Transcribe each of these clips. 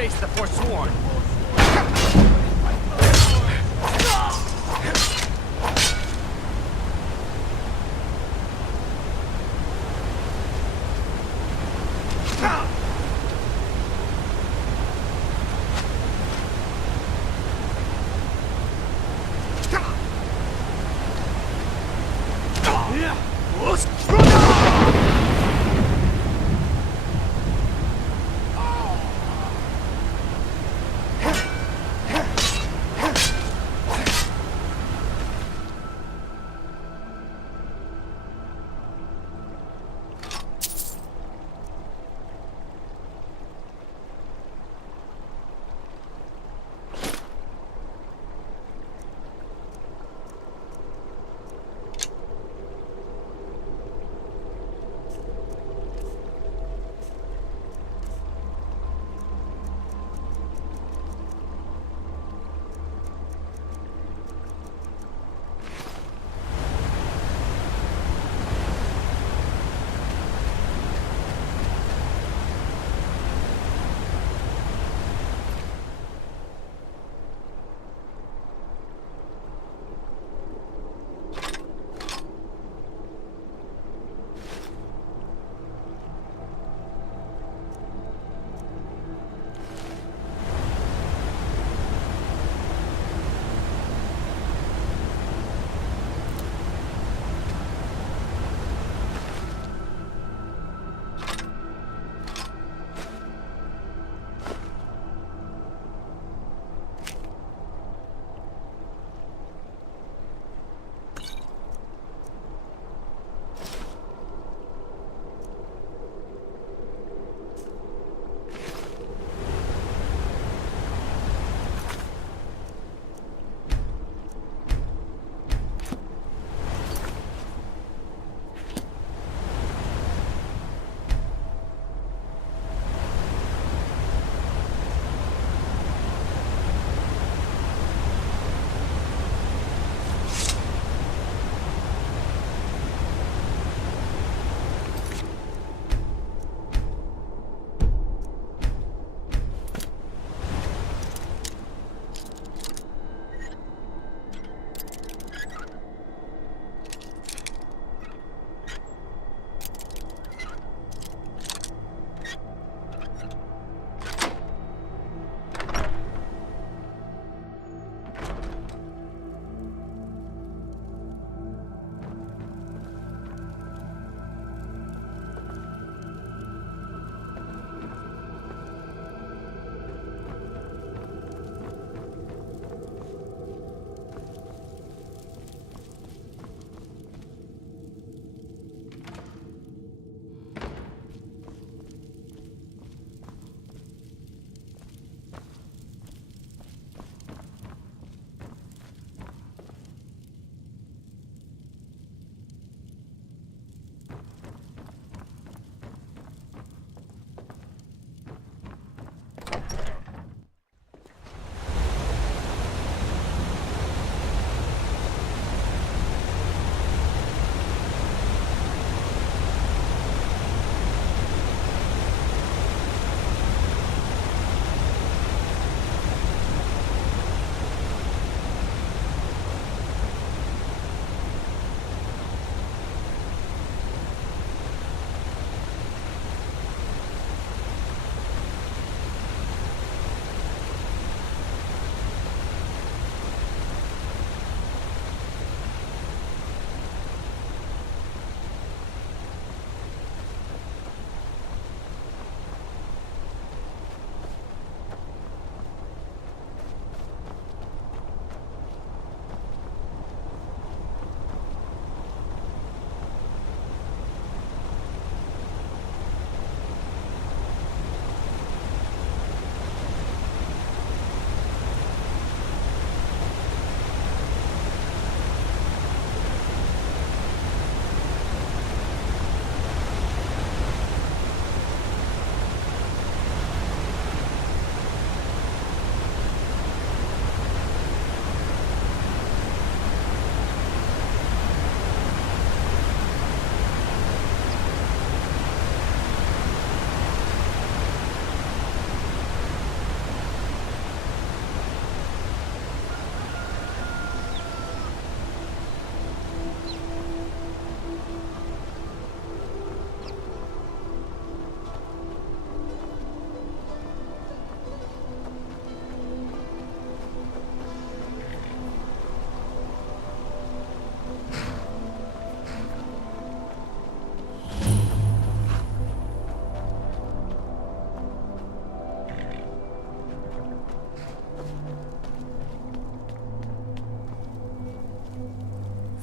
face the Forsworn.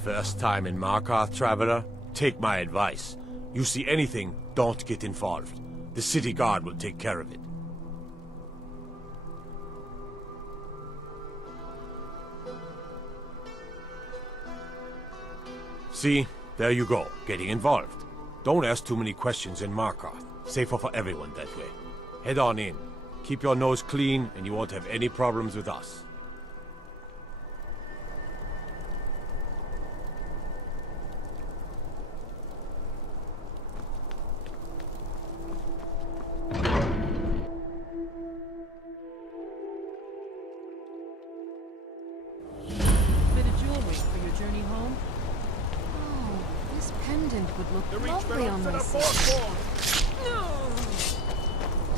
First time in Markarth, traveler? Take my advice. You see anything, don't get involved. The city guard will take care of it. See? There you go, getting involved. Don't ask too many questions in Markarth. Safer for everyone that way. Head on in. Keep your nose clean, and you won't have any problems with us. Bit of jewelry for your journey home? Oh, this pendant would look lovely on my sister.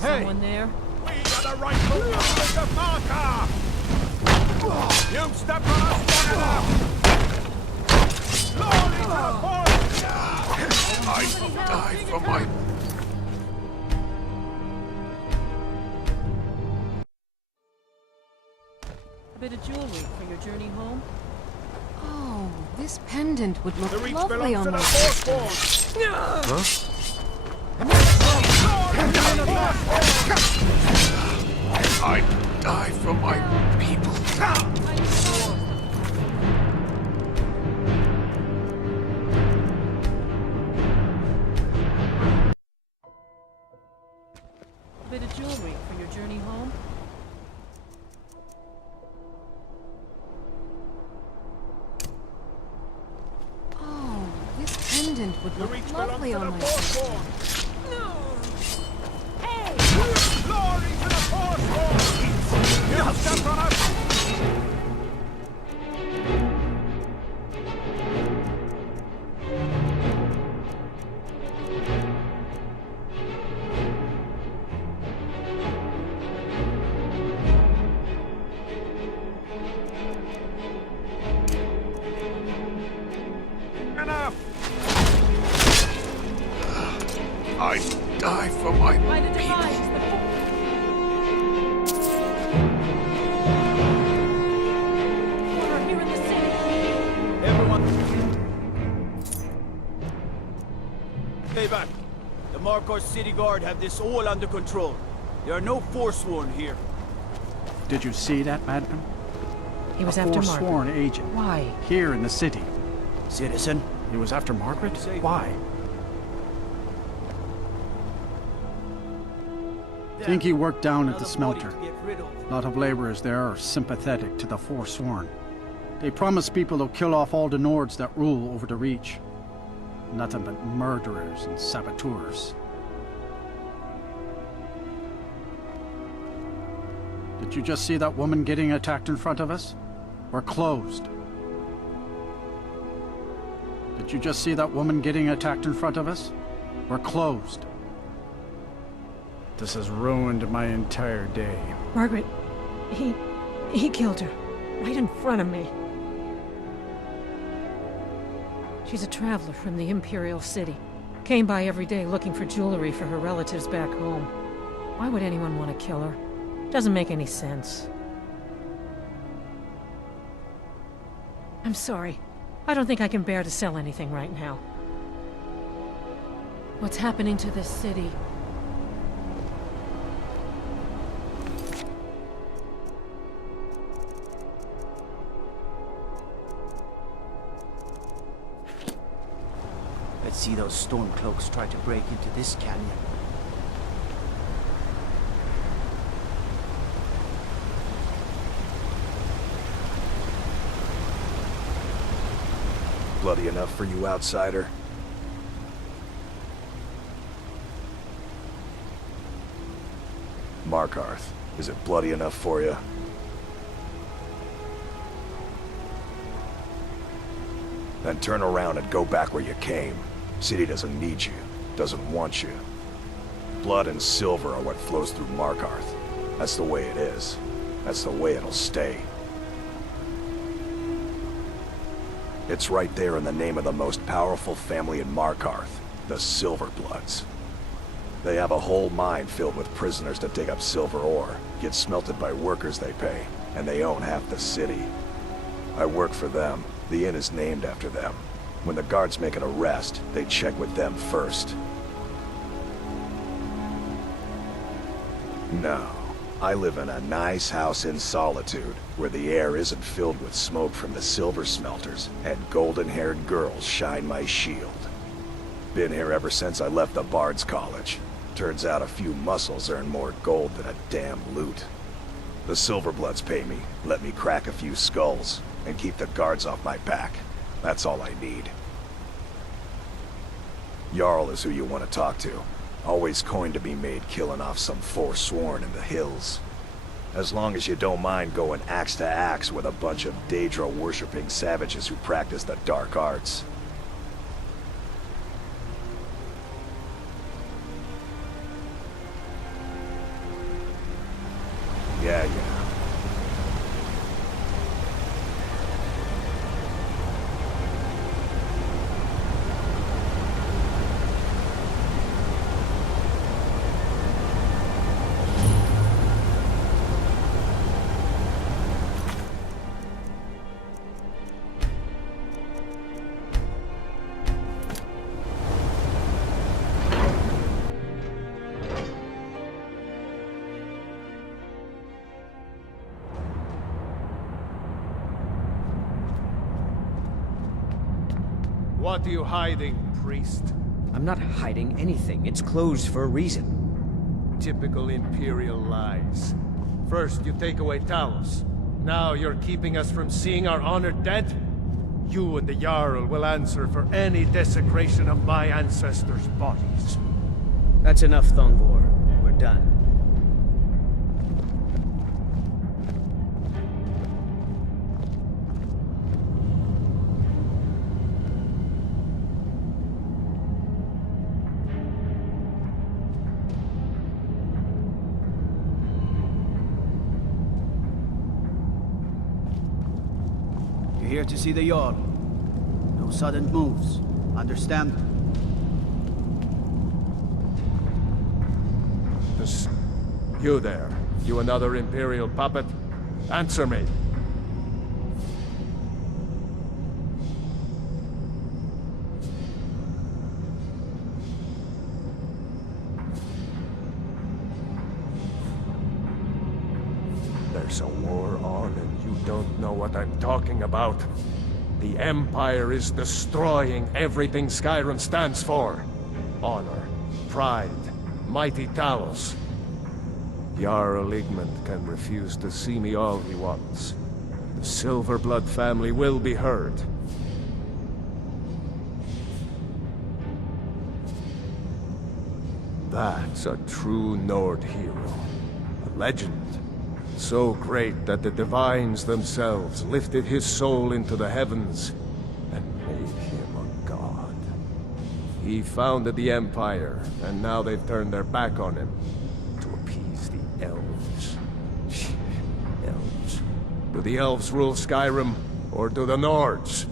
Hey! Someone there? We are the rightful owners of Markarth! You step on us long enough! Glory to the force! I die for my... A bit of jewelry for your journey home? Oh, this pendant would look lovely on my sister. Huh? I die for my people. A bit of jewelry for your journey home? Oh, this pendant would look lovely on my sister. Glory to the force! You step on us! Enough! I die for my By the people. demise, We're here in the city. Everyone, stay back. The Markarth City Guard have this all under control. There are no Forsworn here. Did you see that madman? He was A after forsworn Margaret. agent. Why? Here in the city. Citizen? He was after Margaret? Say- Why? Think he worked down at the Another body smelter. to get rid of. A lot of laborers there are sympathetic to the Forsworn. They promise people they'll kill off all the Nords that rule over the Reach. Nothing but murderers and saboteurs. Did you just see that woman getting attacked in front of us? We're closed. Did you just see that woman getting attacked in front of us? We're closed. This has ruined my entire day. Margaret, he killed her. Right in front of me. She's a traveler from the Imperial City. Came by every day looking for jewelry for her relatives back home. Why would anyone want to kill her? Doesn't make any sense. I'm sorry. I don't think I can bear to sell anything right now. What's happening to this city? Let's see those Stormcloaks try to break into this canyon. Bloody enough for you, outsider? Markarth, is it bloody enough for you? Then turn around and go back where you came. City doesn't need you, doesn't want you. Blood and silver are what flows through Markarth. That's the way it is. That's the way it'll stay. It's right there in the name of the most powerful family in Markarth, the Silverbloods. They have a whole mine filled with prisoners to dig up silver ore, get smelted by workers they pay, and they own half the city. I work for them, The inn is named after them. When the guards make an arrest, they check with them first. No. I live in a nice house in Solitude, where the air isn't filled with smoke from the silver smelters, and golden-haired girls shine my shield. Been here ever since I left the Bard's College. Turns out a few muscles earn more gold than a damn loot. The Silverbloods pay me, let me crack a few skulls, and keep the guards off my back. That's all I need. Jarl is who you want to talk to. Always coin to be made killing off some Forsworn in the hills. As long as you don't mind going axe to axe with a bunch of Daedra-worshipping savages who practice the dark arts. Yeah. What are you hiding, priest? I'm not hiding anything. It's closed for a reason. Typical Imperial lies. First, you take away Talos. Now you're keeping us from seeing our honored dead? You and the Jarl will answer for any desecration of my ancestors' bodies. That's enough, Thongvor. We're done. Here to see the Jarl. No sudden moves. Understand? You there. You another Imperial puppet? Answer me. There's a war on and you don't know what I'm talking about. The Empire is destroying everything Skyrim stands for. Honor, pride, mighty Talos. Jarl Igmund can refuse to see me all he wants. The Silverblood family will be heard. That's a true Nord hero. A legend. So great that the Divines themselves lifted his soul into the heavens and made him a god. He founded the Empire, and now they've turned their back on him to appease the elves. Elves. Do the elves rule Skyrim, or do the Nords?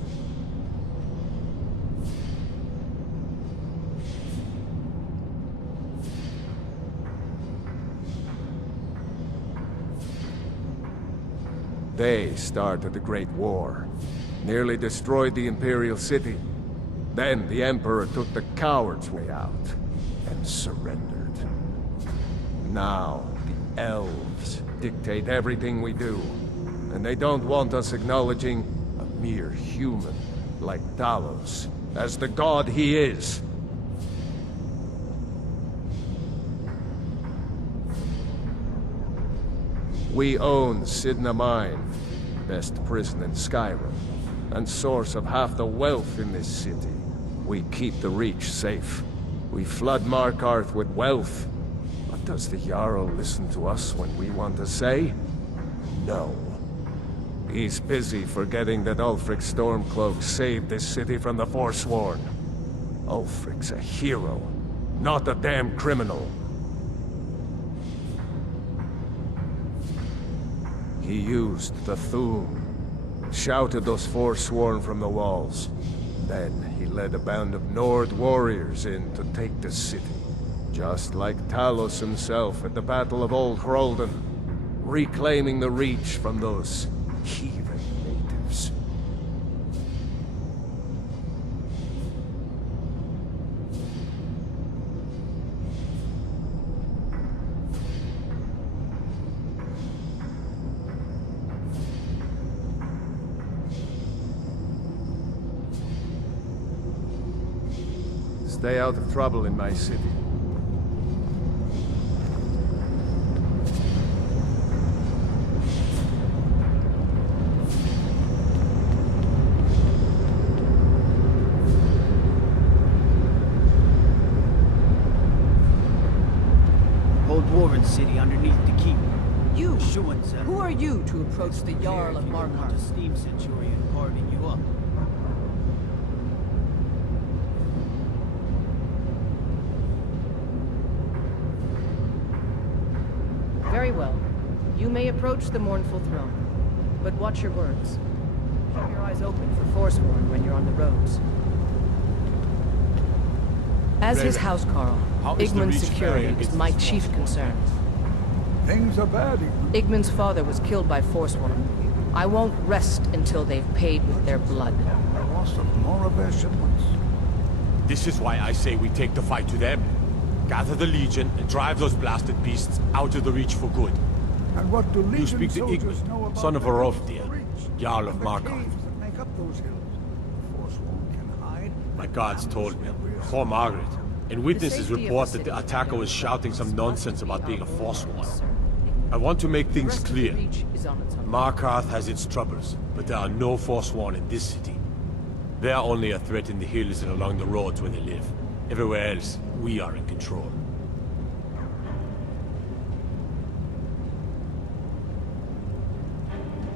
They started the Great War, nearly destroyed the Imperial City. Then the Emperor took the coward's way out, and surrendered. Now, the elves dictate everything we do, and they don't want us acknowledging a mere human like Talos as the god he is. We own Sidna Mine, best prison in Skyrim, and source of half the wealth in this city. We keep the Reach safe. We flood Markarth with wealth. But does the Jarl listen to us when we want to say? No. He's busy forgetting that Ulfric Stormcloak saved this city from the Forsworn. Ulfric's a hero, not a damn criminal. He used the Thum, shouted those Forsworn from the walls. Then he led a band of Nord warriors in to take the city. Just like Talos himself at the Battle of Old Hroldan, reclaiming the Reach from those heathen natives. Stay out of trouble in my city. Old city underneath the keep. You! Schuenzer. Who are you to approach the Jarl of Markarth? The steam centurion carving you up. Very well. You may approach the mournful throne. But watch your words. Keep your eyes open for Forsworn when you're on the roads. As his housecarl, How is the Igman's Reach security faring is against my this chief Forsworn? concern. Things are bad, Igman. Igman's father was killed by Forsworn. I won't rest until they've paid with their blood. Loss of more of their shipments. This is why I say we take the fight to them. Gather the Legion and drive those blasted beasts out of the Reach for good. And what do You Legion speak to soldiers Igman, know about son of the Arolfdir, Reach? Jarl of And the Markarth. caves that make up those hills. Forsworn can hide. My guards told me, before Margaret, and witnesses safety of report the that the city attacker was is shouting some nonsense about being a our only Forsworn. concern. I want to make The things rest of the clear. Reach is on its own. Markarth has its troubles, but there are no Forsworn in this city. They are only a threat in the hills and along the roads where they live. Everywhere else, we are in control.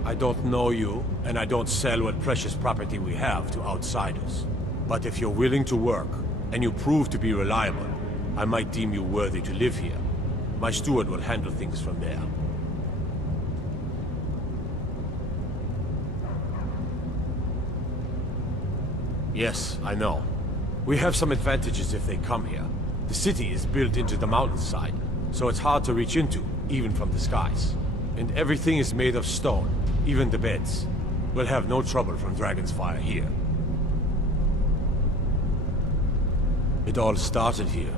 I don't know you, and I don't sell what precious property we have to outsiders. But if you're willing to work, and you prove to be reliable, I might deem you worthy to live here. My steward will handle things from there. Yes, I know. We have some advantages if they come here. The city is built into the mountainside, so it's hard to reach into, even from the skies. And everything is made of stone, even the beds. We'll have no trouble from Dragon's Fire here. It all started here,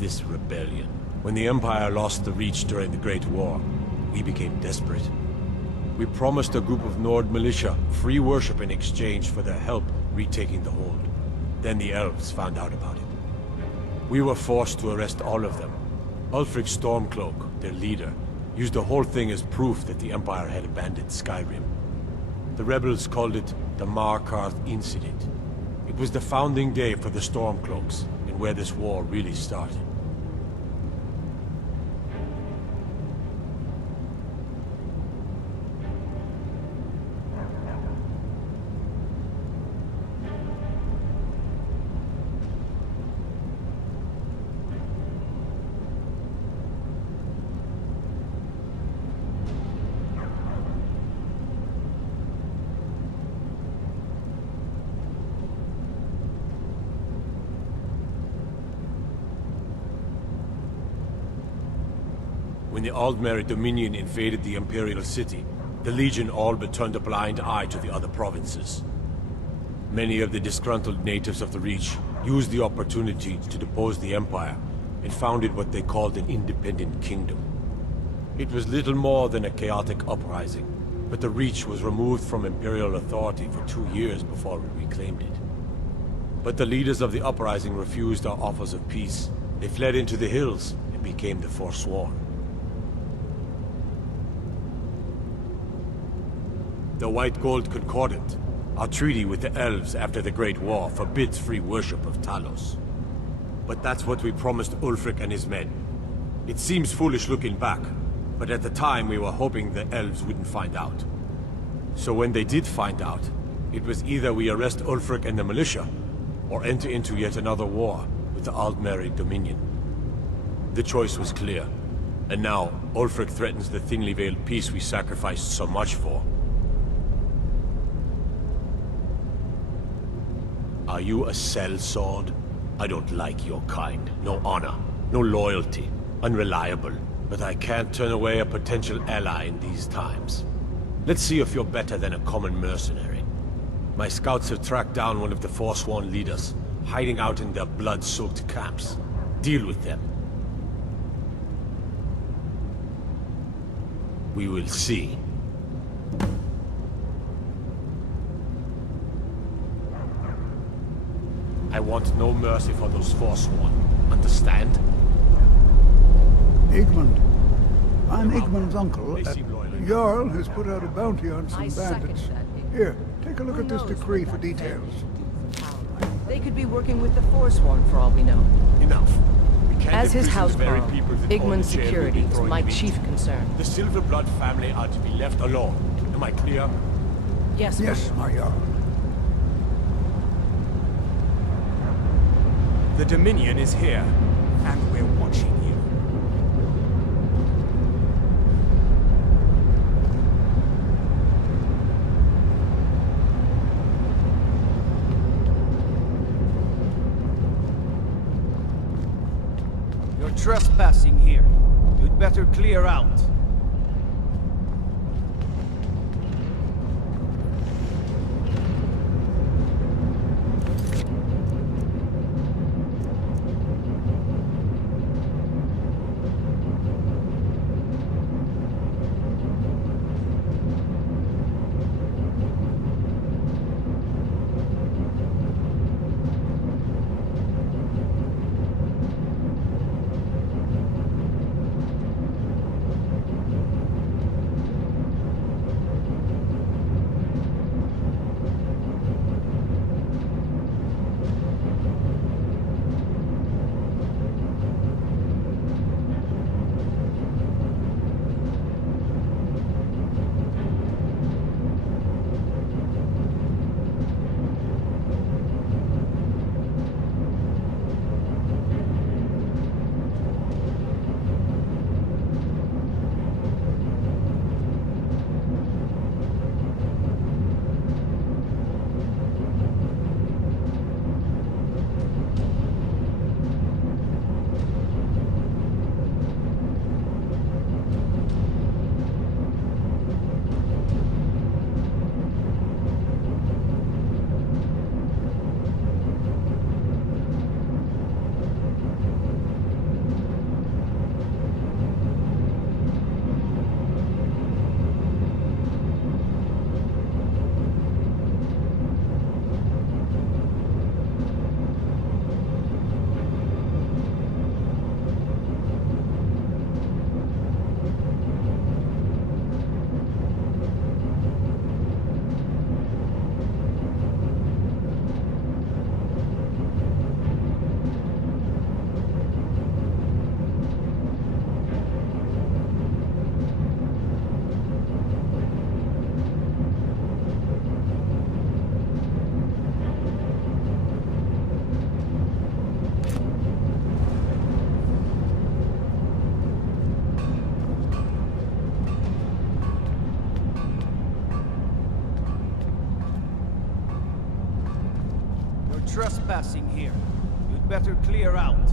this rebellion. When the Empire lost the Reach during the Great War, we became desperate. We promised a group of Nord militia free worship in exchange for their help retaking the hold. Then the elves found out about it. We were forced to arrest all of them. Ulfric Stormcloak, their leader, used the whole thing as proof that the Empire had abandoned Skyrim. The rebels called it the Markarth Incident. It was the founding day for the Stormcloaks, and where this war really started. When the Oldgam3r Dominion invaded the Imperial City, the Legion all but turned a blind eye to the other provinces. Many of the disgruntled natives of the Reach used the opportunity to depose the Empire and founded what they called an independent kingdom. It was little more than a chaotic uprising, but the Reach was removed from Imperial authority for 2 years before we reclaimed it. But the leaders of the uprising refused our offers of peace. They fled into the hills and became the Forsworn. The White Gold Concordant, our treaty with the elves after the Great War, forbids free worship of Talos. But that's what we promised Ulfric and his men. It seems foolish looking back, but at the time we were hoping the elves wouldn't find out. So when they did find out, it was either we arrest Ulfric and the militia, or enter into yet another war with the Oldgam3r Dominion. The choice was clear, and now Ulfric threatens the thinly veiled peace we sacrificed so much for. Are you a sellsword? I don't like your kind. No honor, no loyalty, unreliable. But I can't turn away a potential ally in these times. Let's see if you're better than a common mercenary. My scouts have tracked down one of the Forsworn leaders, hiding out in their blood-soaked camps. Deal with them. We will see. I want no mercy for those Forsworn. Understand? Igmund. I'm Igmund's uncle. They seem loyal enough. Jarl has put out a bounty on some I second bandits. that, Igmund. Here, take a look Who at this knows decree what for that details. bandit should do for power? They could be working with the Forsworn for all we know. Enough. We can't As his imprison the very housecarl, people that Igmund's all the jail will be security is throwing my him into. chief concern. The Silverblood family are to be left alone. Am I clear? Yes, Yes, my Jarl. The Dominion is here, and we're watching you. You're trespassing here. You'd better clear out. Trespassing here. You'd better clear out.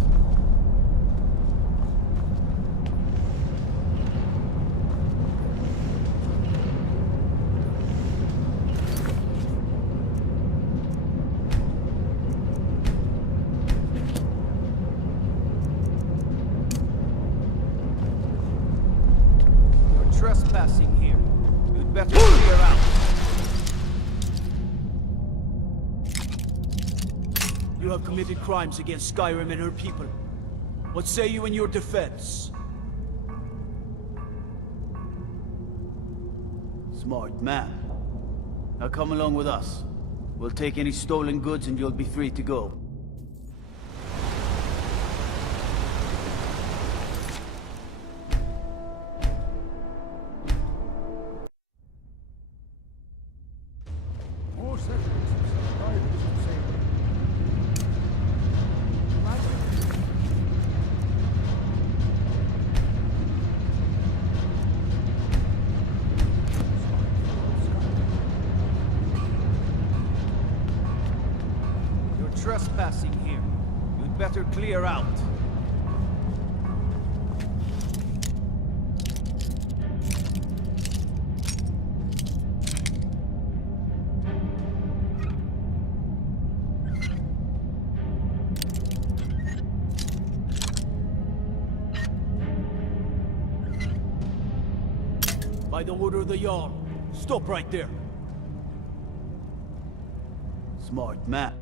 You're trespassing here. You'd better clear out. You have committed crimes against Skyrim and her people. What say you in your defense? Smart man. Now come along with us. We'll take any stolen goods and you'll be free to go. More sessions. Subscribe to say. You're trespassing here. You'd better clear out. By the order of the Jarl, stop right there. Smart man.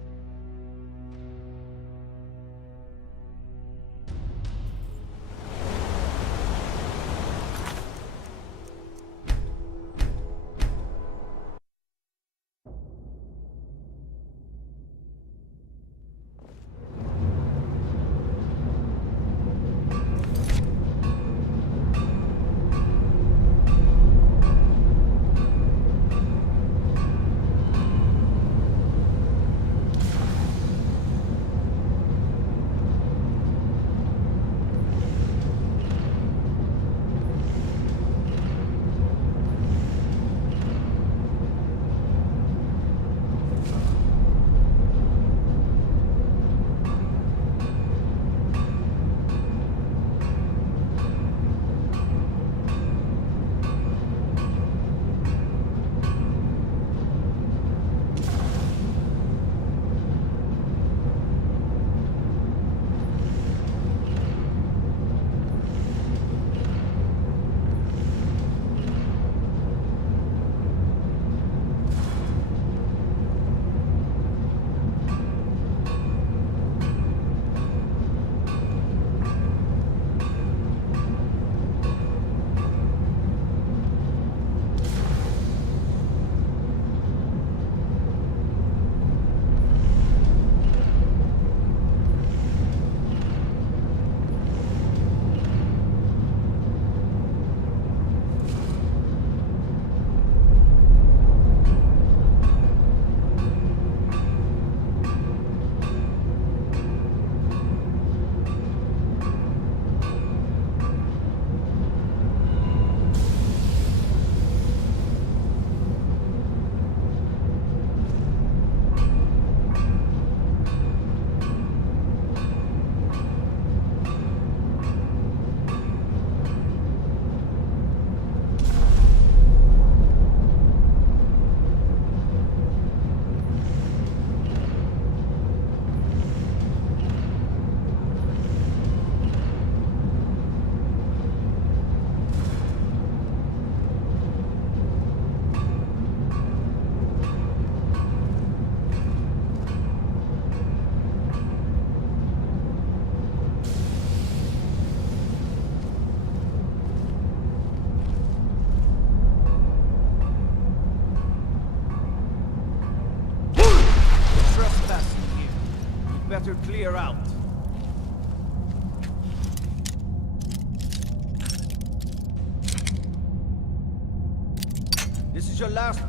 better clear out. This is your last...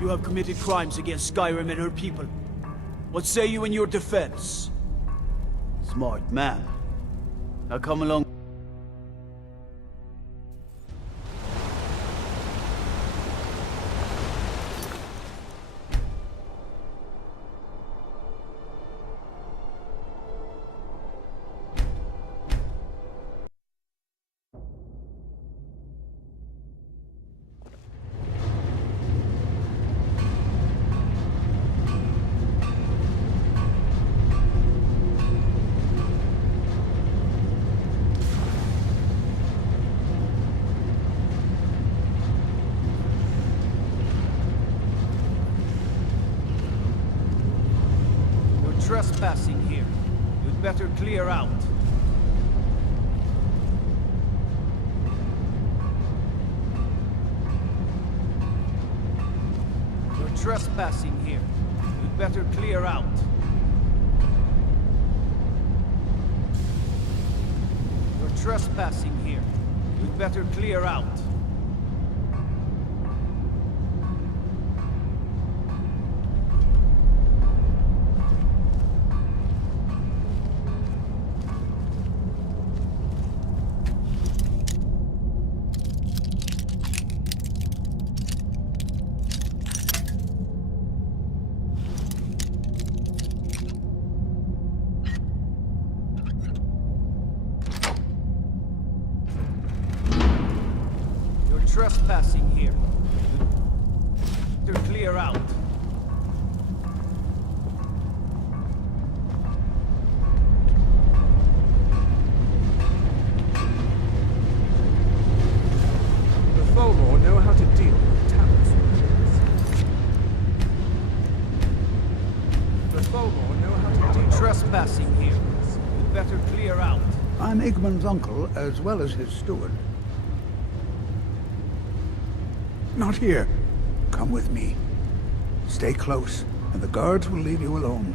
You have committed crimes against Skyrim and her people. What say you in your defense? Smart man. Now come along. Trespassing here. You'd better clear out. You're trespassing here. You'd better clear out. You're trespassing here. You'd better clear out. Trespassing here. To clear out. The Tholmor know how to deal with talents. The Tholmor know how to deal. Trespassing here. You'd better clear out. I'm Igman's uncle, as well as his steward. Not here. Come with me. Stay close, and the guards will leave you alone.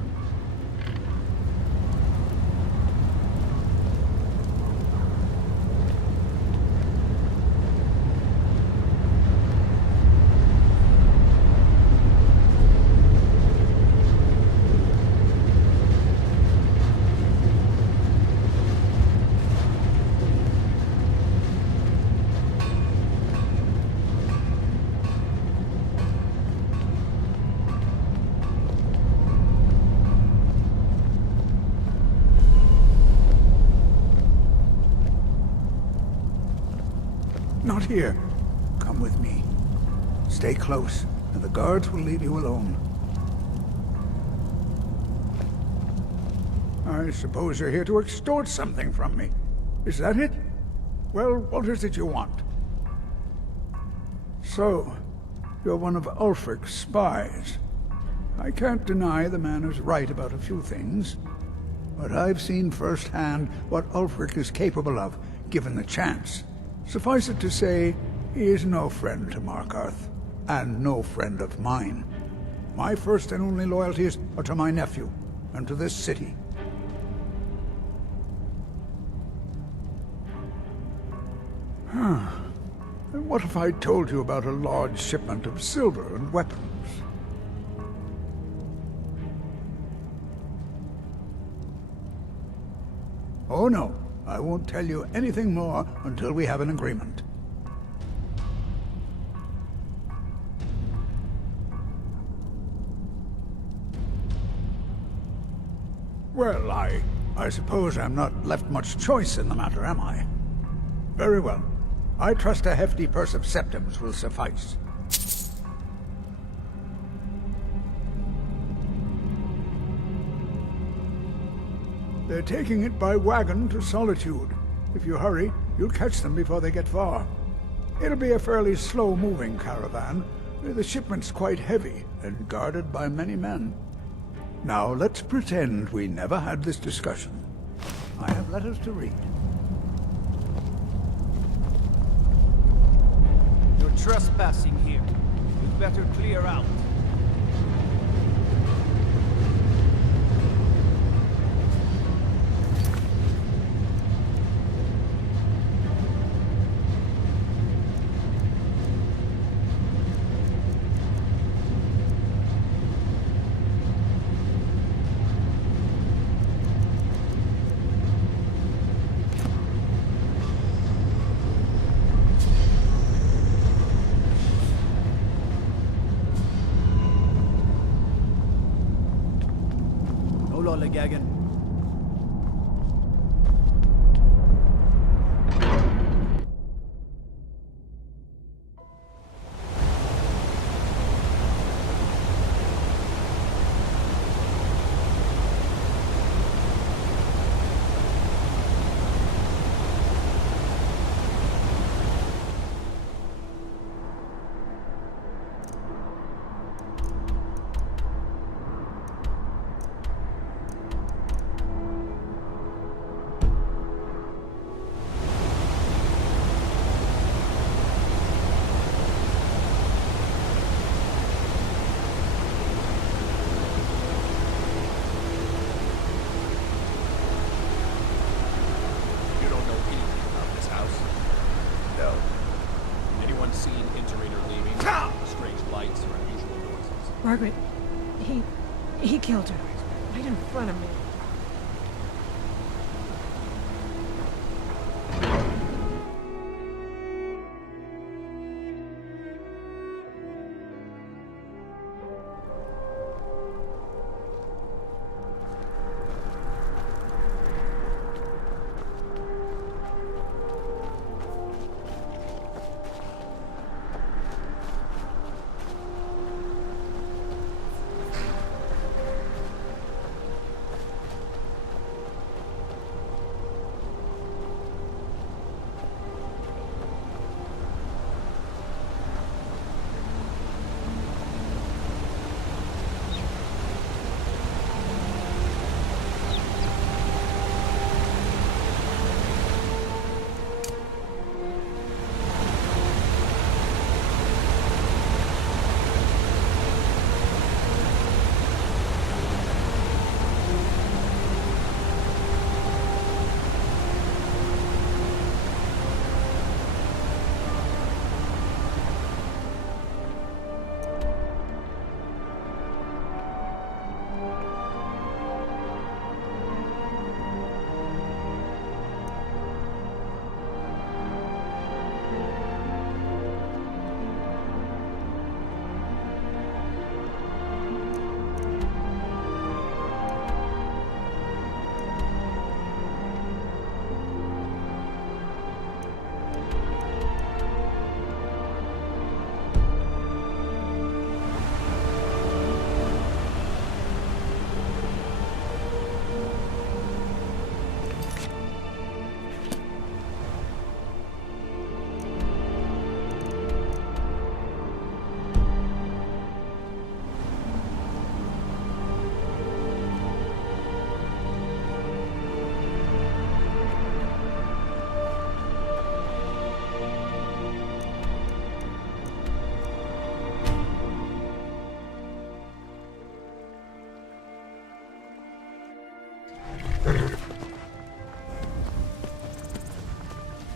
Not here. Come with me. Stay close, and the guards will leave you alone. I suppose you're here to extort something from me. Is that it? Well, what is it you want? So, you're one of Ulfric's spies. I can't deny the man is right about a few things, but I've seen firsthand what Ulfric is capable of, given the chance. Suffice it to say, he is no friend to Markarth, and no friend of mine. My first and only loyalties are to my nephew, and to this city. What if I told you about a large shipment of silver and weapons? Oh no, I won't tell you anything more until we have an agreement. Well, I suppose I'm not left much choice in the matter, am I? Very well. I trust a hefty purse of septims will suffice. They're taking it by wagon to Solitude. If you hurry, you'll catch them before they get far. It'll be a fairly slow-moving caravan. The shipment's quite heavy and guarded by many men. Now let's pretend we never had this discussion. I have letters to read. You're trespassing here. You'd better clear out. Gaggin. Margaret, he killed her. Right in front of me.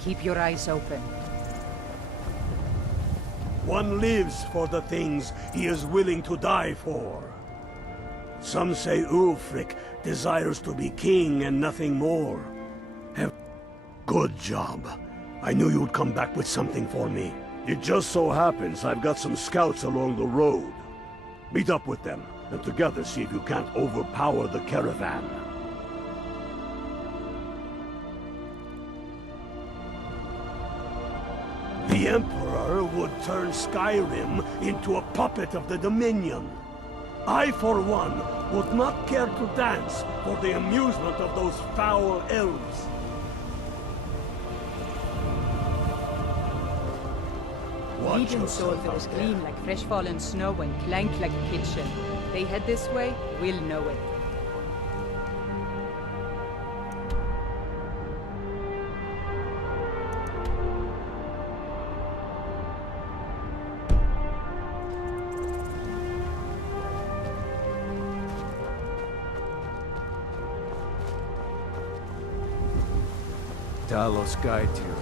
Keep your eyes open. One lives for the things he is willing to die for. Some say Ulfric desires to be king and nothing more. Good job. I knew you'd come back with something for me. It just so happens I've got some scouts along the road. Meet up with them, and together see if you can't overpower the caravan. The Emperor would turn Skyrim into a puppet of the Dominion. I, for one, would not care to dance for the amusement of those foul elves. Legion's soldiers gleam like fresh fallen snow and clank like a kitchen. They head this way, we'll know it. Talos guide you.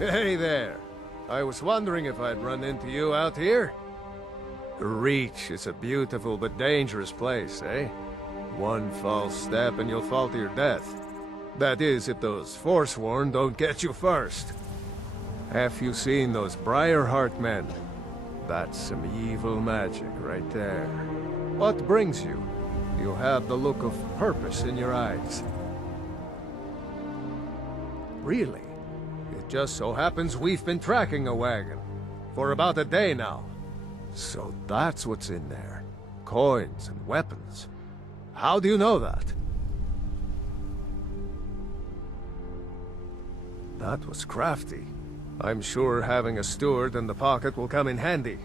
Hey there. I was wondering if I'd run into you out here. The Reach is a beautiful but dangerous place, eh? One false step and you'll fall to your death. That is, if those Forsworn don't get you first. Have you seen those Briarheart men? That's some evil magic right there. What brings you? You have the look of purpose in your eyes. Really? It just so happens we've been tracking a wagon for about a day now. So that's what's in there. Coins and weapons. How do you know that? That was crafty. I'm sure having a steward in the pocket will come in handy.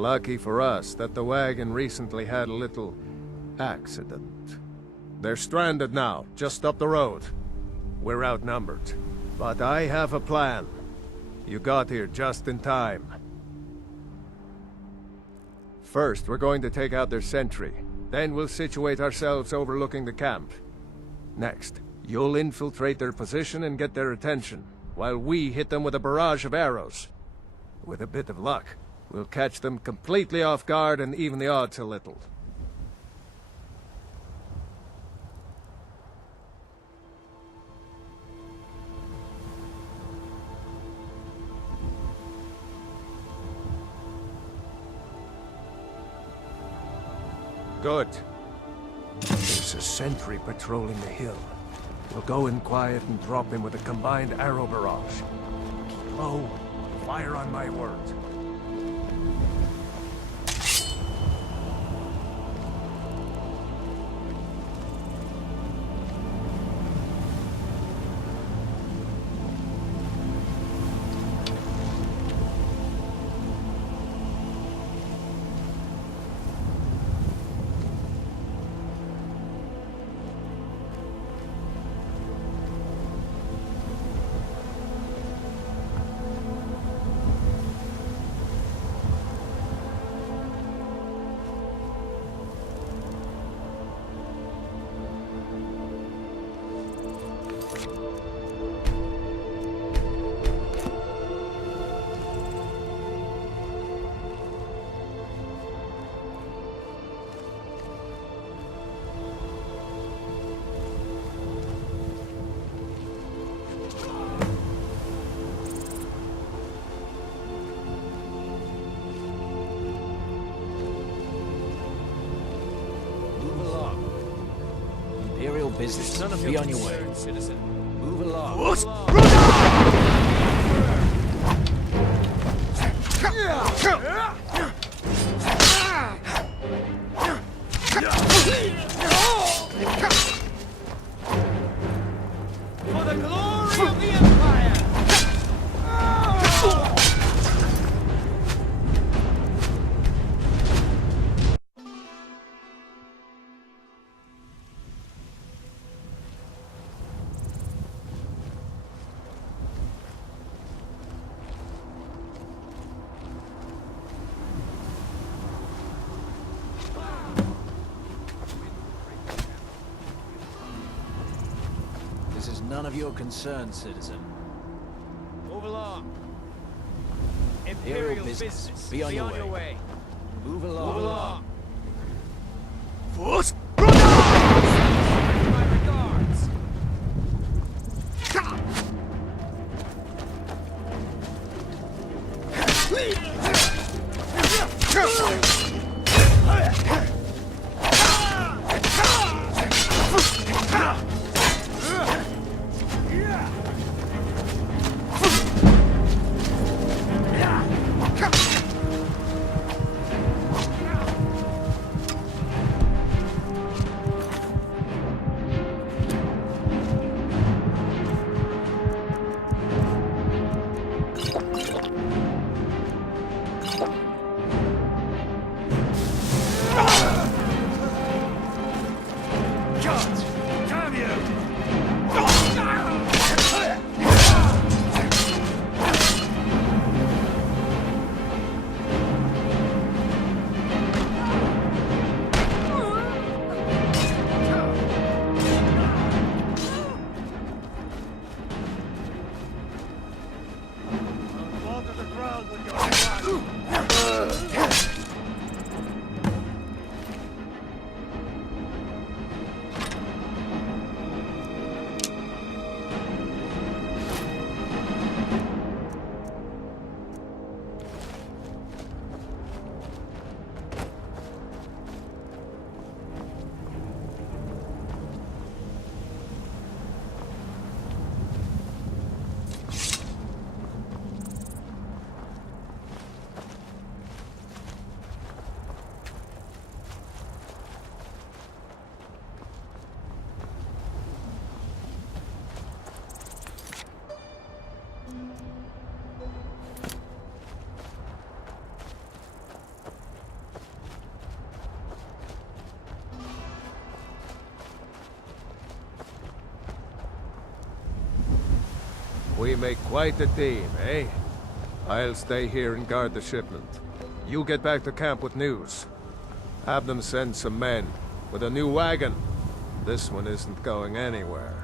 Lucky for us that the wagon recently had a little accident. They're stranded now, just up the road. We're outnumbered. But I have a plan. You got here just in time. First, we're going to take out their sentry. Then we'll situate ourselves overlooking the camp. Next, you'll infiltrate their position and get their attention, while we hit them with a barrage of arrows. With a bit of luck, we'll catch them completely off guard and even the odds a little. Good. There's a sentry patrolling the hill. We'll go in quiet and drop him with a combined arrow barrage. Keep low. Fire on my word. Business. Be on your way. Citizen. Move along. Move along. For the glory of the Empire! This is none of your concern, citizen. Move along. Imperial business. Be on your way. Move along. Move along. Force! My regards. We make quite a team, eh? I'll stay here and guard the shipment. You get back to camp with news. Have them send some men with a new wagon. This one isn't going anywhere.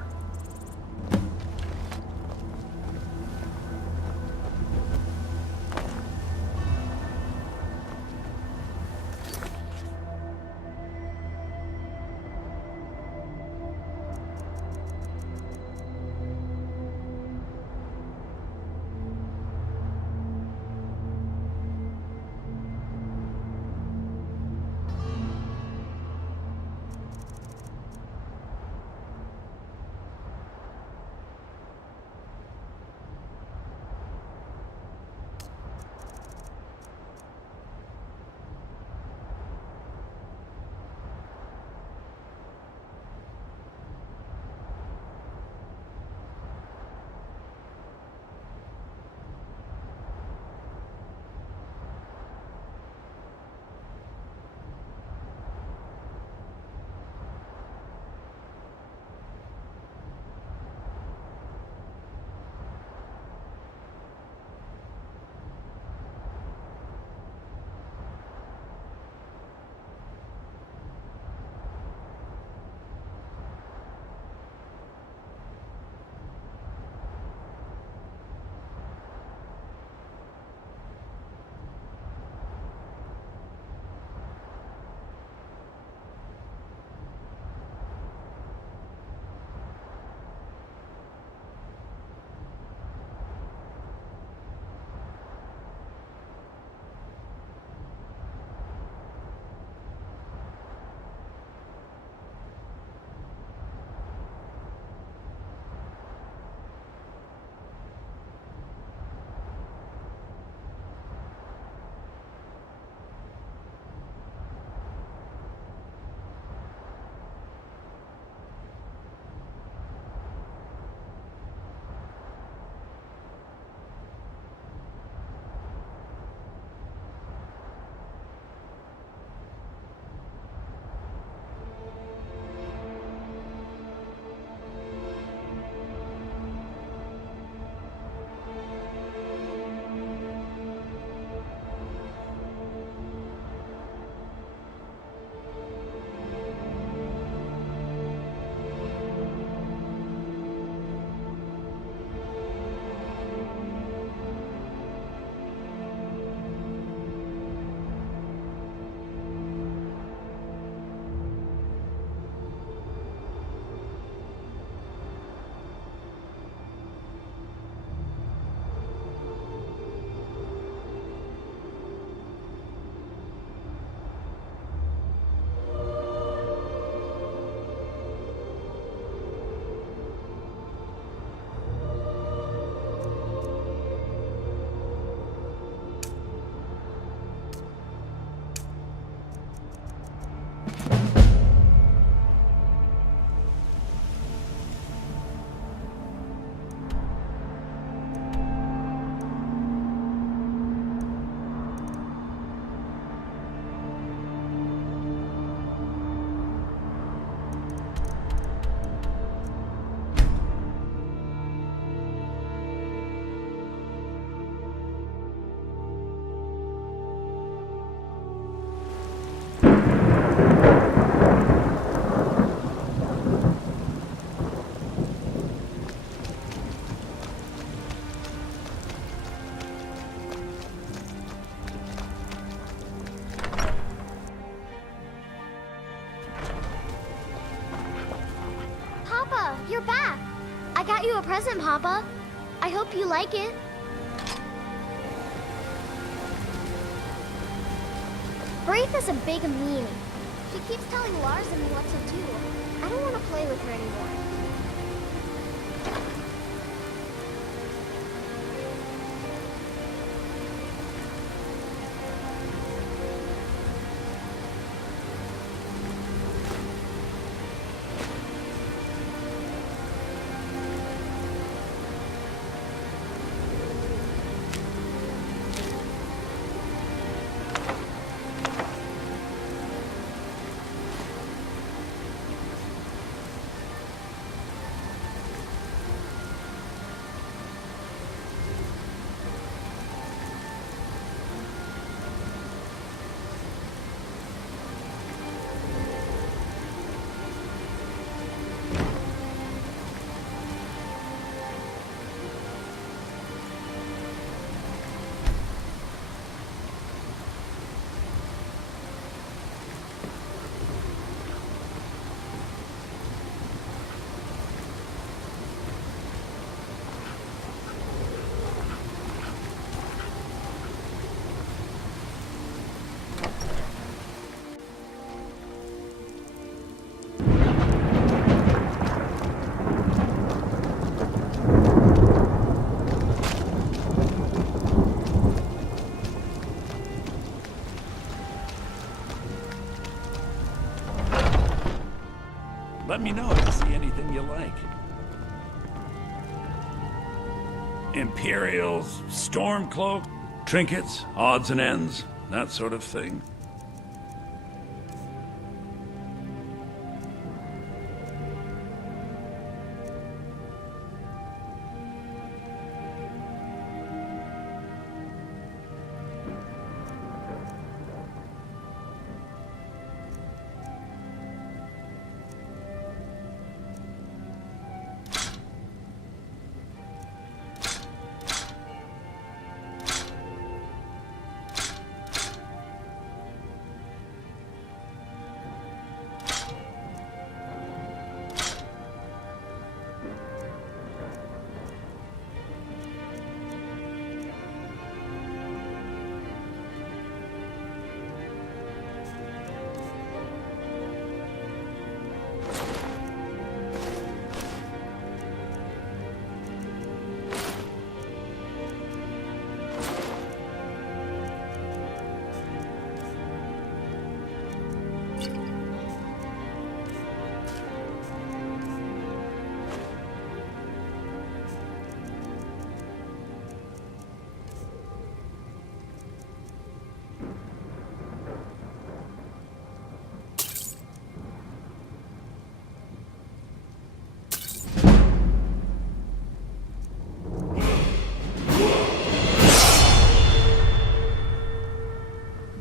You're back! I got you a present, Papa. I hope you like it. Braith is a big meanie. She keeps telling Larsen what to do. I don't want to play with her anymore. Let me know if you see anything you like. Imperials, Stormcloak, trinkets, odds and ends, that sort of thing.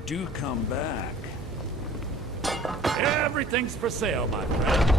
Do come back. Everything's for sale, my friend.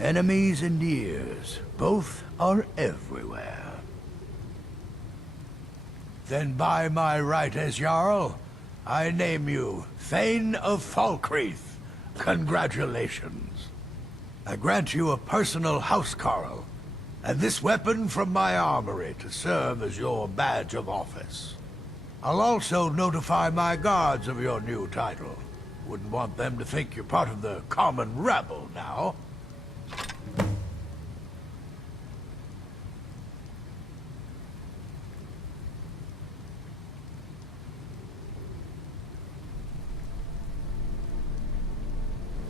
Enemies and ears, both are everywhere. Then by my right as Jarl, I name you Thane of Falkreath. Congratulations. I grant you a personal housecarl, and this weapon from my armory to serve as your badge of office. I'll also notify my guards of your new title. Wouldn't want them to think you're part of the common rabble now.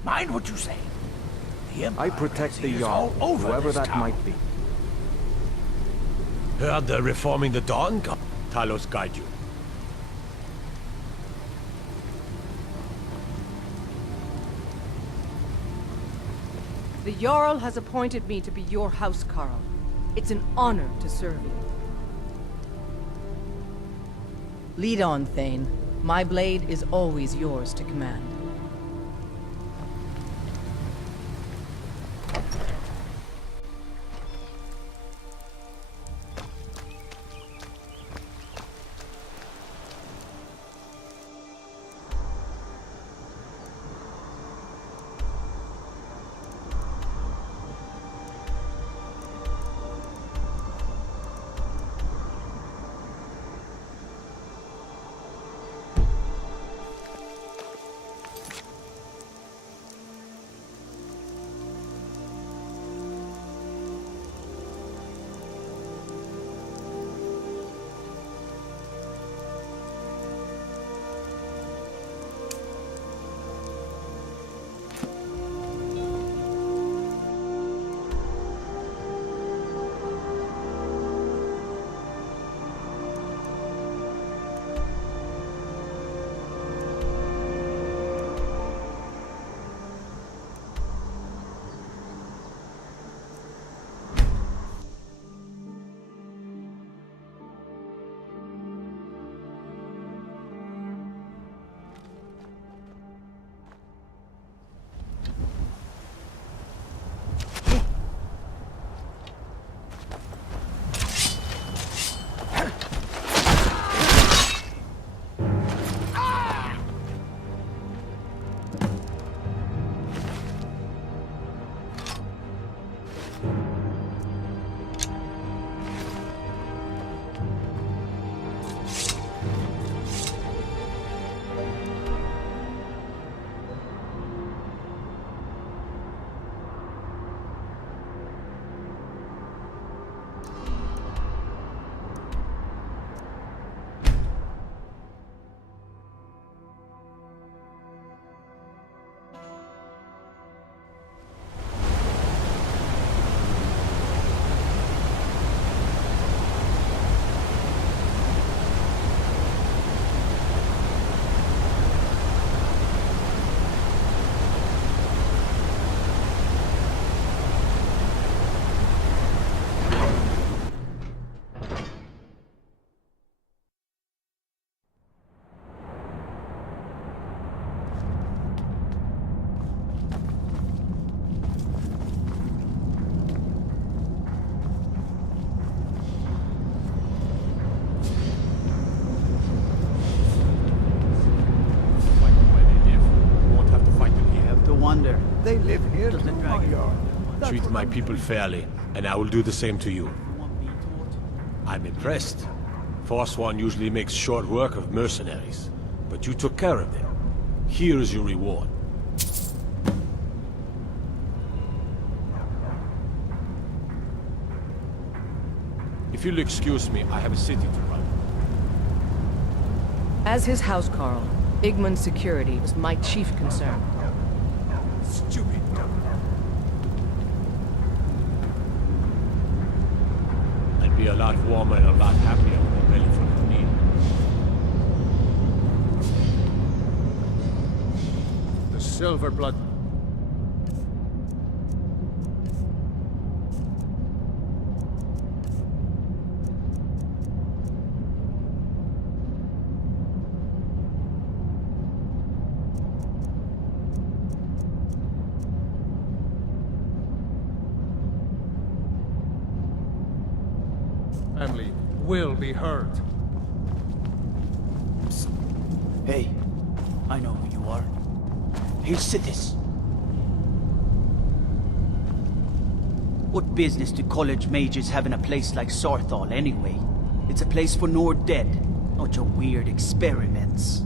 Mind what you say. The Empire I protect the is Jarl, all over whoever this that town. might be. Heard they're reforming the Dawn Guard. Talos guide you. The Jarl has appointed me to be your housecarl. It's an honor to serve you. Lead on, Thane. My blade is always yours to command. They live here to my yard. Treat my people fairly, and I will do the same to you. I'm impressed. Forsworn usually makes short work of mercenaries, but you took care of them. Here is your reward. If you'll excuse me, I have a city to run. As his housecarl, Igmund's security was my chief concern. Stupid dumb. I'd be a lot warmer and a lot happier with a belly full of meat. The silver blood. Family will be hurt. Psst. Hey, I know who you are. Here's Sithis. What business do college mages have in a place like Sarthal anyway? It's a place for Nord dead, not your weird experiments.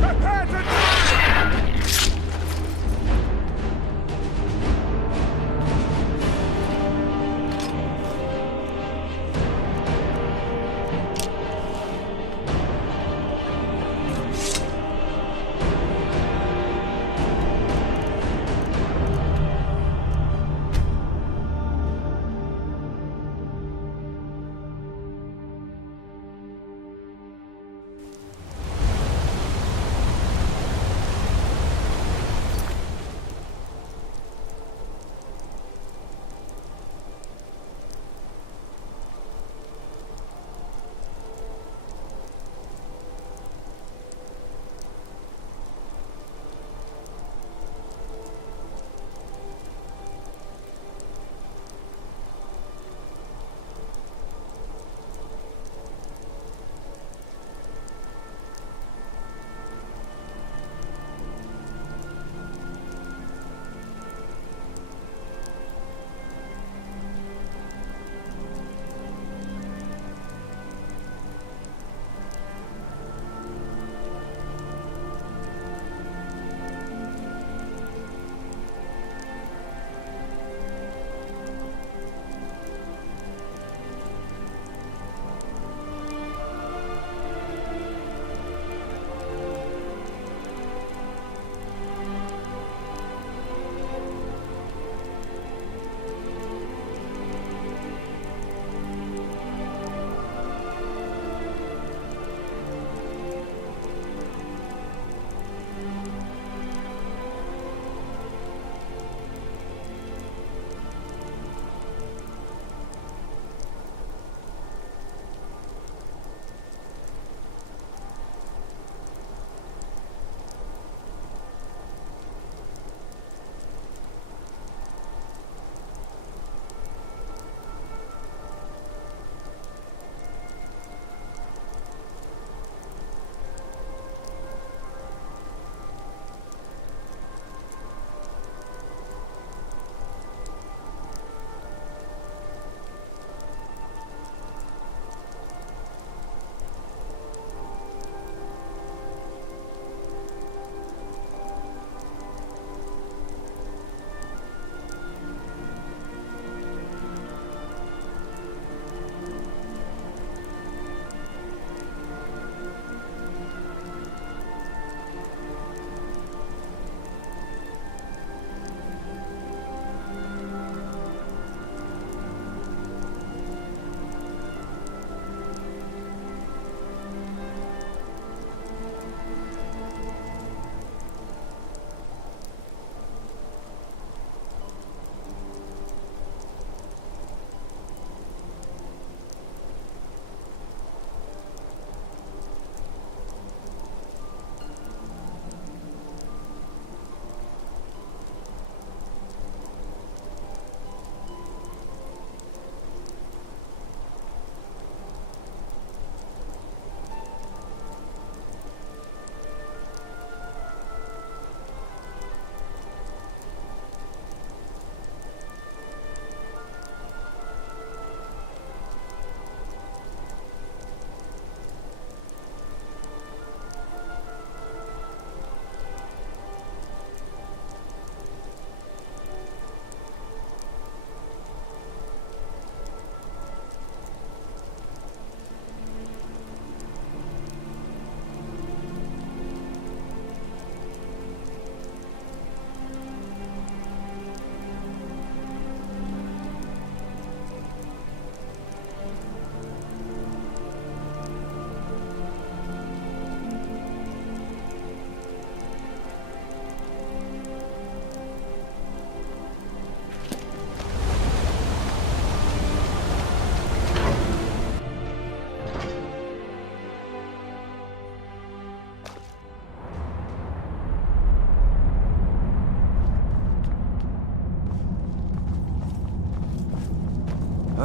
Prepare to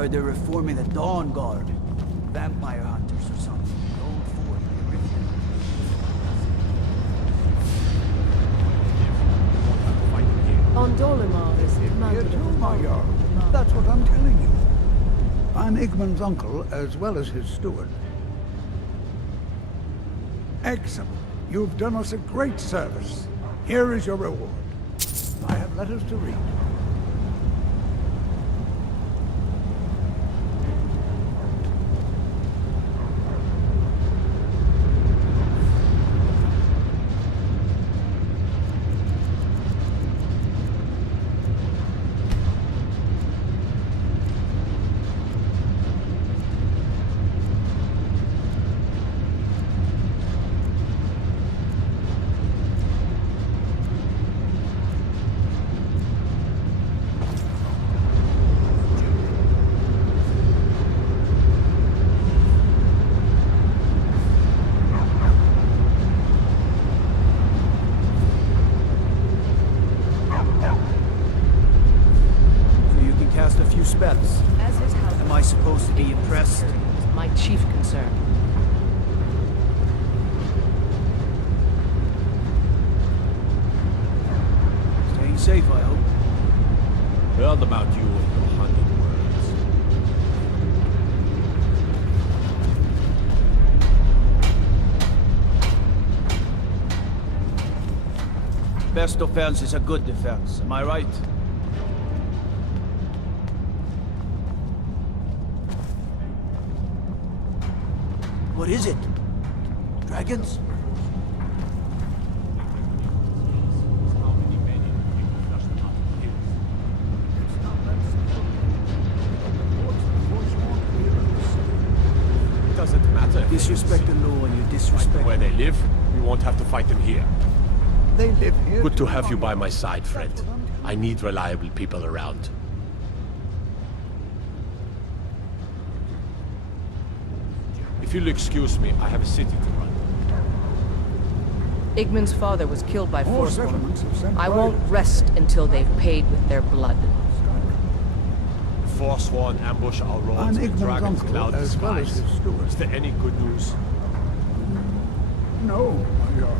heard they're reforming the Dawn Guard. Vampire hunters or something. Old fort in Riften. Oldgam3r is commander Here of too, the my Jarl. That's what I'm telling you. I'm Igmund's uncle, as well as his steward. Excellent. You've done us a great service. Here is your reward. I have letters to read. Cast a few spells. As his house. Am I supposed to be impressed? Is my chief concern. Staying safe, I hope. Heard about you in 100 words. Best defense is a good defense, am I right? What is it? Dragons? Doesn't matter. Disrespect the law and you disrespect Where they live, we won't have to fight them here. They live here. Good to too, have you my by my side, friend. I need reliable people around. If you'll excuse me, I have a city to run. Igmund's father was killed by More Forsworn. settlements have sent I won't riders. rest until they've paid with their blood. The Forsworn ambush our I'm roads with Igmund's dragons uncle, cloud as well as skies. his steward. Is there any good news? No, my Jarl.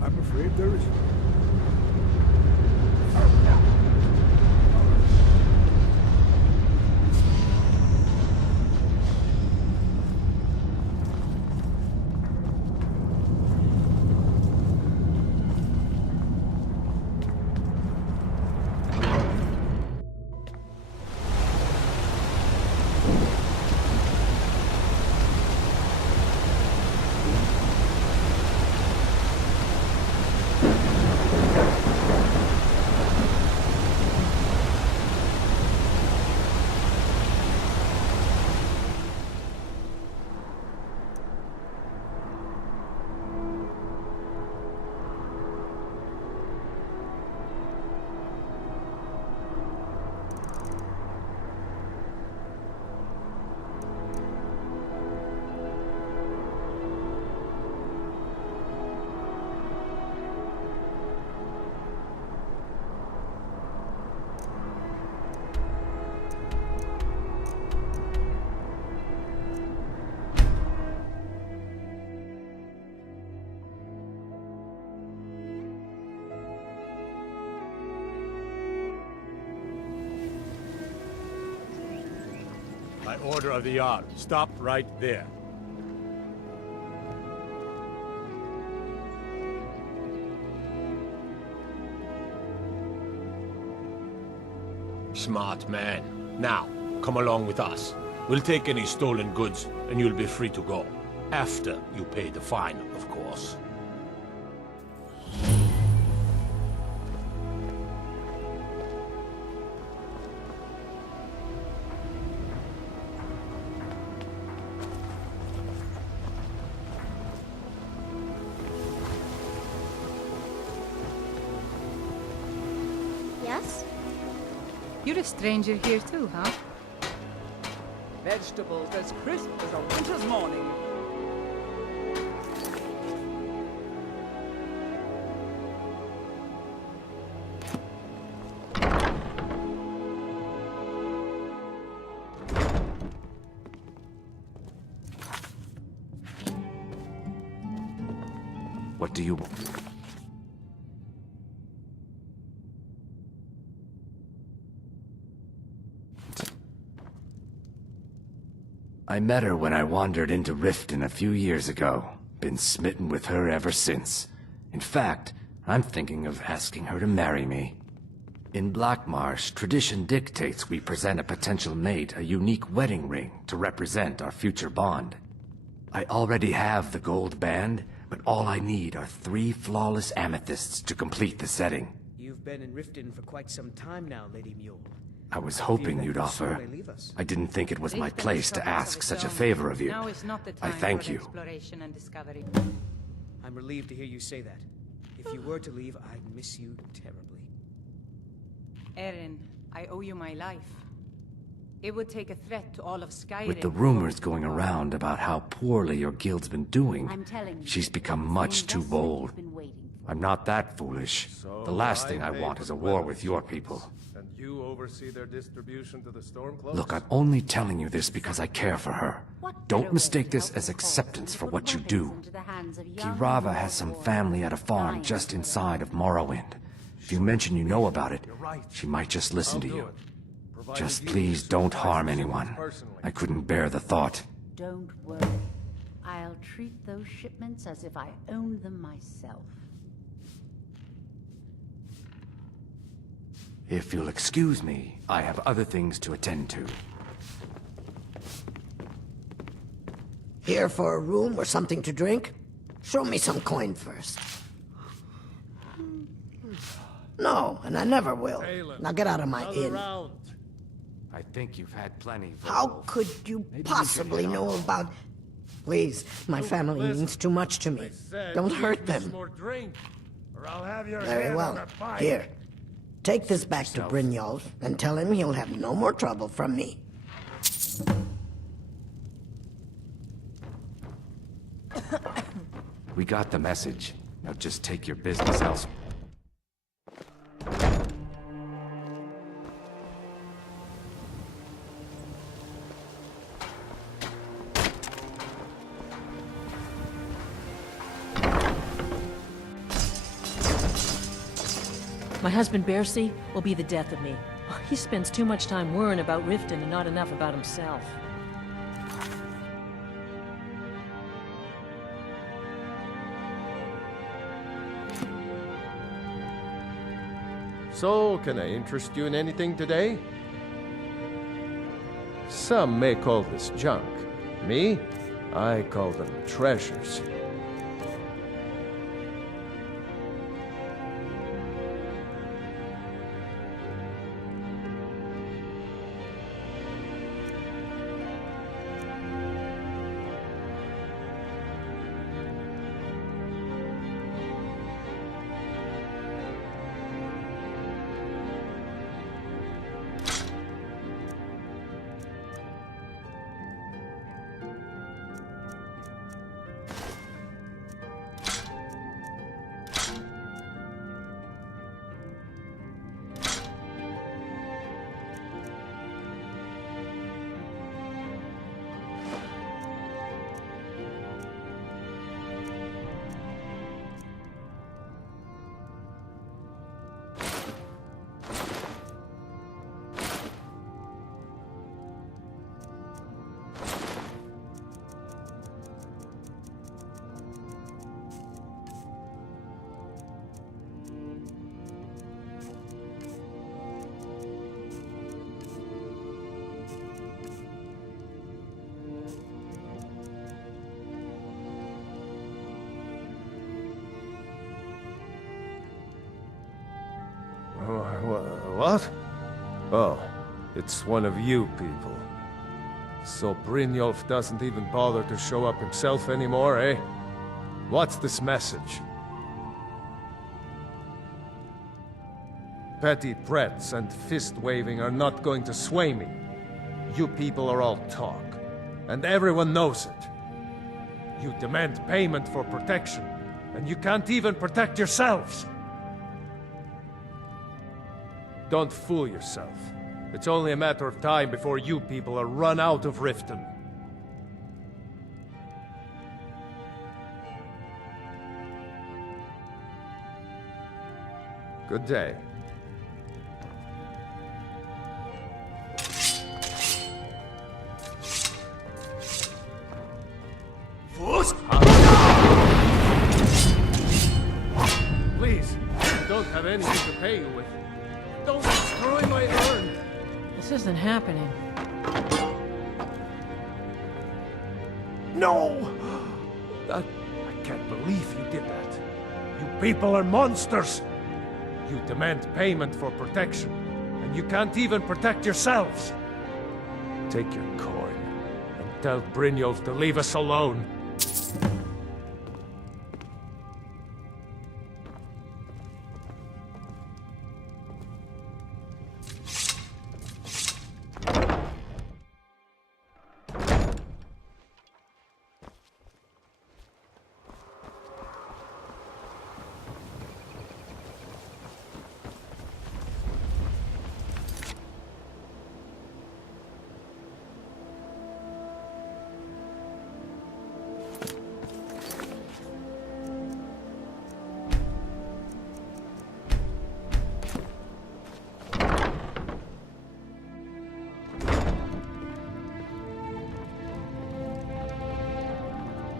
I'm afraid there isn't. By order of the Jarl, stop right there. Smart man. Now, come along with us. We'll take any stolen goods, and you'll be free to go. After you pay the fine, of course. Yes? You're a stranger here too, huh? Vegetables as crisp as a winter's morning. What do you want? I met her when I wandered into Riften a few years ago. Been smitten with her ever since. In fact, I'm thinking of asking her to marry me. In Blackmarsh, tradition dictates we present a potential mate a unique wedding ring to represent our future bond. I already have the gold band, but all I need are 3 flawless amethysts to complete the setting. You've been in Riften for quite some time now, Lady Mule. I was hoping you'd offer. I didn't think it was my place to ask such a favor of you. Now is not the time I thank for you. exploration and discovery. I'm relieved to hear you say that. If you were to leave, I'd miss you terribly. Erin, I owe you my life. It would take a threat to all of Skyrim. With the rumors going around about how poorly your guild's been doing, she's become much too bold. I'm not that foolish. The last thing I want is a war with your people. And you oversee their distribution to the Stormcloaks? Look, I'm only telling you this because I care for her. Don't mistake this as acceptance for what you do. Kirava has some family at a farm just inside of Morrowind. If you mention you know about it, she might just listen to you. Just please don't harm anyone. I couldn't bear the thought. Don't worry. I'll treat those shipments as if I owned them myself. If you'll excuse me, I have other things to attend to. Here for a room or something to drink? Show me some coin first. No, and I never will. Now get out of my inn. I think you've had plenty. How could you possibly know about... Please, my family means too much to me. Don't hurt them. Very well. Here. Take this back to Brynjolf and tell him he'll have no more trouble from me. We got the message. Now just take your business elsewhere. My husband Bercy will be the death of me. He spends too much time worrying about Riften and not enough about himself. So, can I interest you in anything today? Some may call this junk. Me? I call them treasures. What? Oh, it's one of you people. So Brynjolf doesn't even bother to show up himself anymore, eh? What's this message? Petty threats and fist-waving are not going to sway me. You people are all talk, and everyone knows it. You demand payment for protection, and you can't even protect yourselves. Don't fool yourself. It's only a matter of time before you people are run out of Riften. Good day. Please, I don't have anything to pay you with. Don't destroy my urn! This isn't happening. No! I can't believe you did that. You people are monsters! You demand payment for protection, and you can't even protect yourselves. Take your coin, and tell Brynjolf to leave us alone.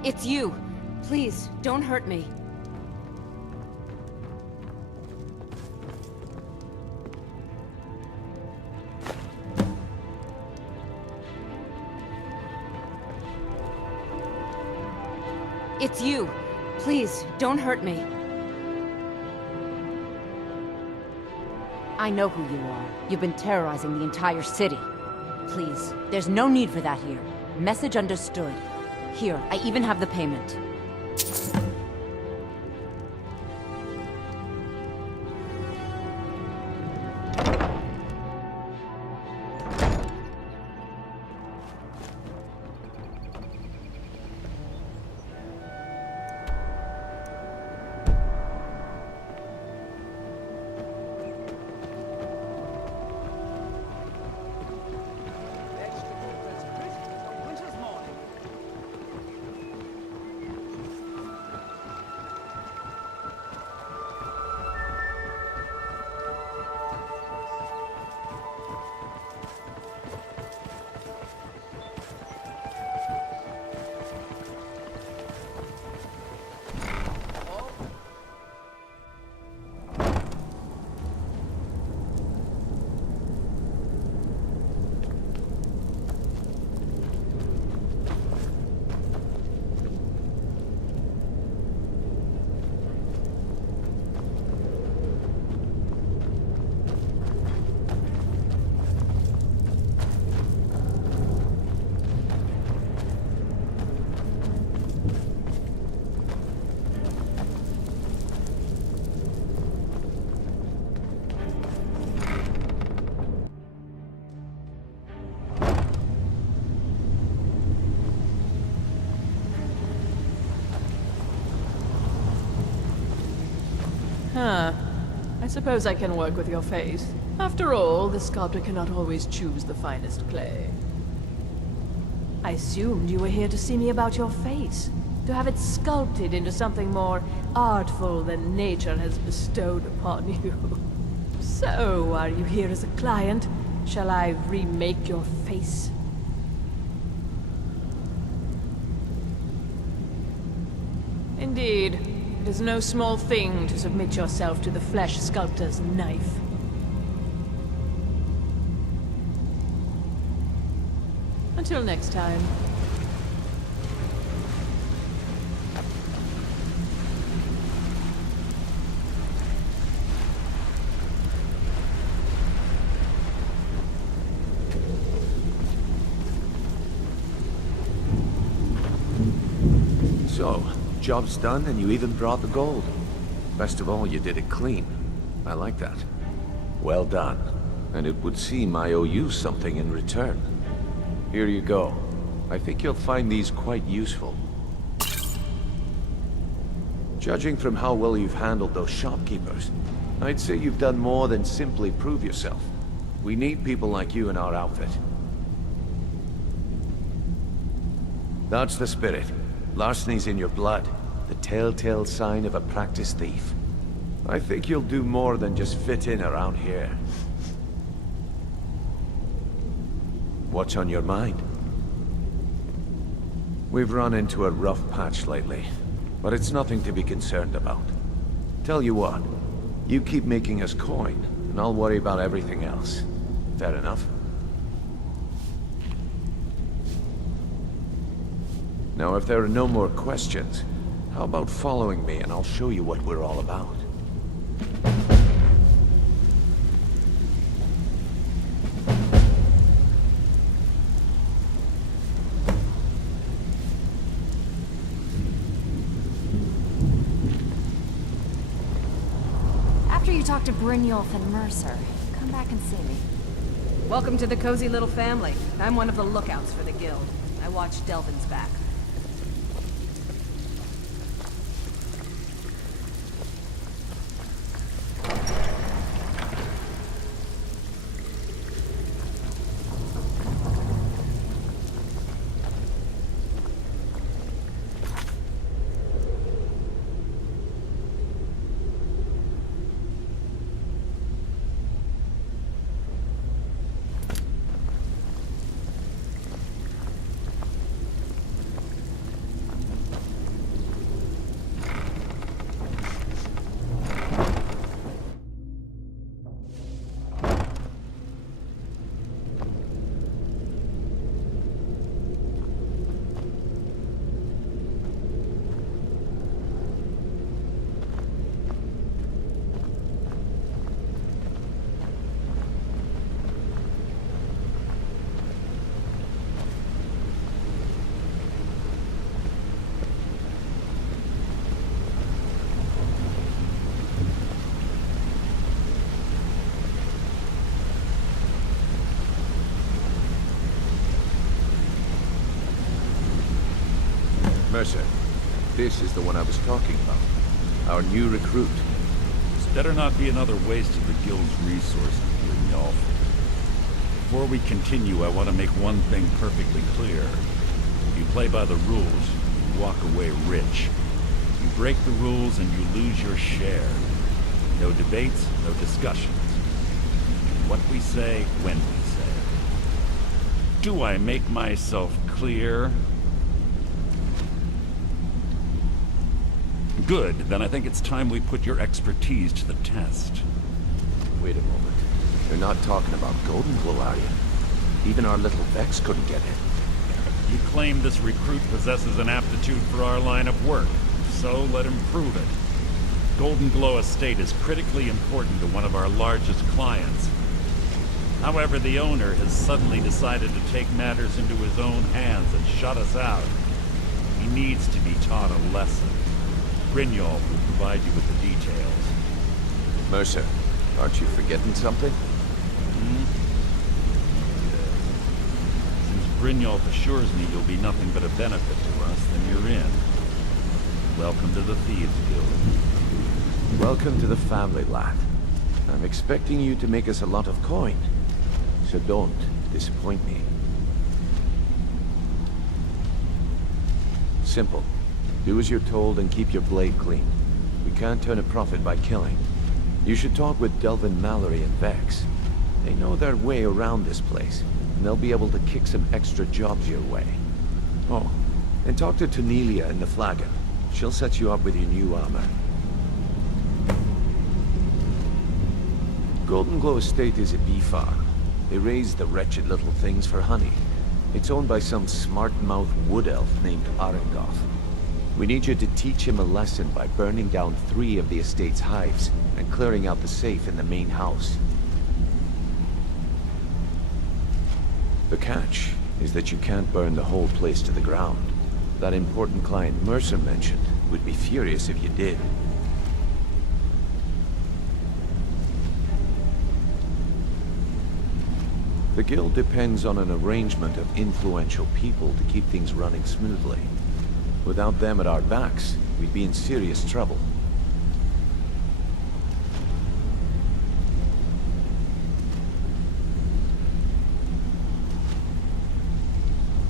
It's you. Please, don't hurt me. It's you. Please, don't hurt me. I know who you are. You've been terrorizing the entire city. Please, there's no need for that here. Message understood. Here, I even have the payment. Huh. I suppose I can work with your face. After all, the sculptor cannot always choose the finest clay. I assumed you were here to see me about your face. To have it sculpted into something more artful than nature has bestowed upon you. So, are you here as a client? Shall I remake your face? Indeed. It is no small thing to submit yourself to the flesh sculptor's knife. Until next time. So, job's done and you even brought the gold. Best of all, you did it clean. I like that. Well done. And it would seem I owe you something in return. Here you go. I think you'll find these quite useful. Judging from how well you've handled those shopkeepers, I'd say you've done more than simply prove yourself. We need people like you in our outfit. That's the spirit. Larceny's in your blood. The telltale sign of a practiced thief. I think you'll do more than just fit in around here. What's on your mind? We've run into a rough patch lately, but it's nothing to be concerned about. Tell you what, you keep making us coin, and I'll worry about everything else. Fair enough? Now, if there are no more questions, how about following me and I'll show you what we're all about? After you talk to Brynjolf and Mercer, come back and see me. Welcome to the cozy little family. I'm one of the lookouts for the guild. I watch Delvin's back. Mercer, this is the one I was talking about. Our new recruit. This better not be another waste of the guild's resources, Brynjolf. Before we continue, I want to make one thing perfectly clear. If you play by the rules, you walk away rich. You break the rules and you lose your share. No debates, no discussions. What we say, when we say it. Do I make myself clear? Good, then I think it's time we put your expertise to the test. Wait a moment. You're not talking about Oldgam3r, are you? Even our little Vex couldn't get in. You claim this recruit possesses an aptitude for our line of work, so let him prove it. Oldgam3r estate is critically important to one of our largest clients. However, the owner has suddenly decided to take matters into his own hands and shut us out. He needs to be taught a lesson. Brynjolf will provide you with the details. Mercer, aren't you forgetting something? Since Brynjolf assures me you'll be nothing but a benefit to us, then you're in. Welcome to the Thieves Guild. Welcome to the family, lad. I'm expecting you to make us a lot of coin, so don't disappoint me. Simple. Do as you're told and keep your blade clean. We can't turn a profit by killing. You should talk with Delvin Mallory and Vex. They know their way around this place, and they'll be able to kick some extra jobs your way. Oh, and talk to Tonelia in the Flagon. She'll set you up with your new armor. Oldgam3r estate is a bee farm. They raise the wretched little things for honey. It's owned by some smart-mouthed wood elf named Arengoth. We need you to teach him a lesson by burning down 3 of the estate's hives and clearing out the safe in the main house. The catch is that you can't burn the whole place to the ground. That important client Mercer mentioned would be furious if you did. The guild depends on an arrangement of influential people to keep things running smoothly. Without them at our backs, we'd be in serious trouble.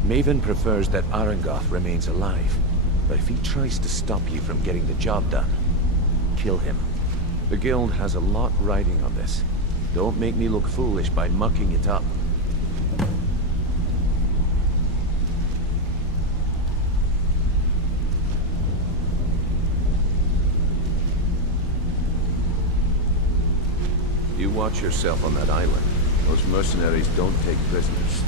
Maven prefers that Arangoth remains alive, but if he tries to stop you from getting the job done, kill him. The guild has a lot riding on this. Don't make me look foolish by mucking it up. You watch yourself on that island. Those mercenaries don't take prisoners.